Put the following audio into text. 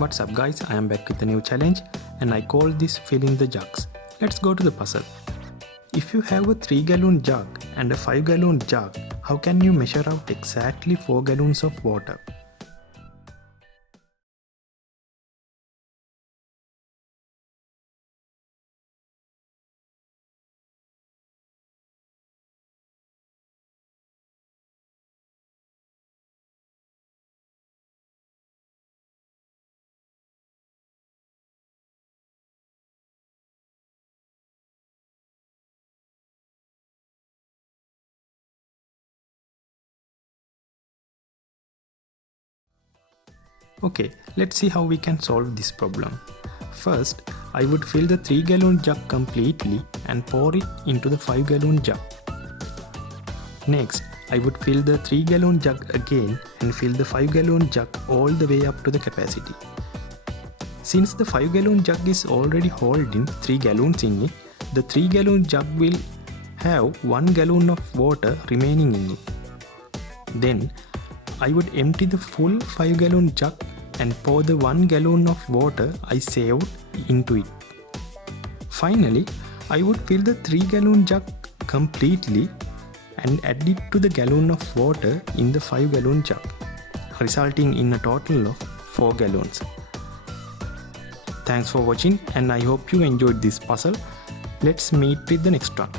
What's up guys, I am back with a new challenge and I call this filling the jugs. Let's go to the puzzle. If you have a 3-gallon jug and a 5-gallon jug, how can you measure out exactly 4 gallons of water? Okay, let's see how we can solve this problem. First, I would fill the 3-gallon jug completely and pour it into the 5-gallon jug. Next, I would fill the 3-gallon jug again and fill the 5-gallon jug all the way up to the capacity. Since the 5-gallon jug is already holding 3 gallons in it, the 3-gallon jug will have 1 gallon of water remaining in it. Then, I would empty the full 5-gallon jug and pour the 1 gallon of water I saved into it. Finally, I would fill the 3-gallon jug completely and add it to the gallon of water in the 5-gallon jug, resulting in a total of 4 gallons. Thanks for watching and I hope you enjoyed this puzzle. Let's meet with the next one.